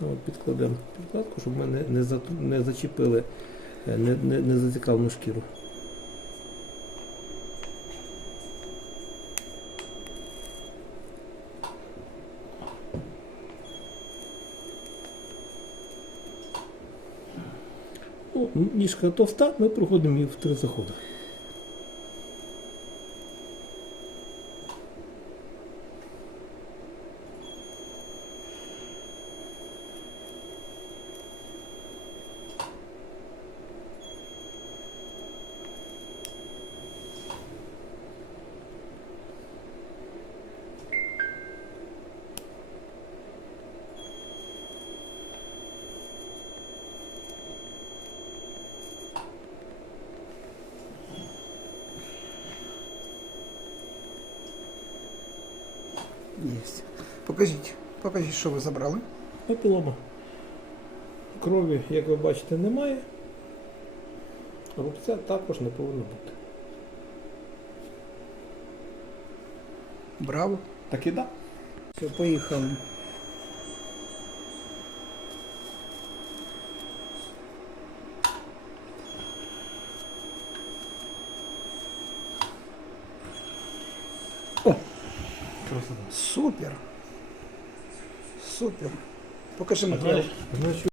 От, підкладемо підкладку, щоб ми не, не, затру- не зачепили, е, не, не, не зацікавлену шкіру. Ну, ніжка товста, ми проходимо її в три заходи. Єсть. Покажіть, покажіть, що ви забрали. Папілома. Крові, як ви бачите, немає. Рубця також не повинно бути. Браво. Так і да. Все, поїхали. О, Красота. супер. Супер. Покажи матеріал.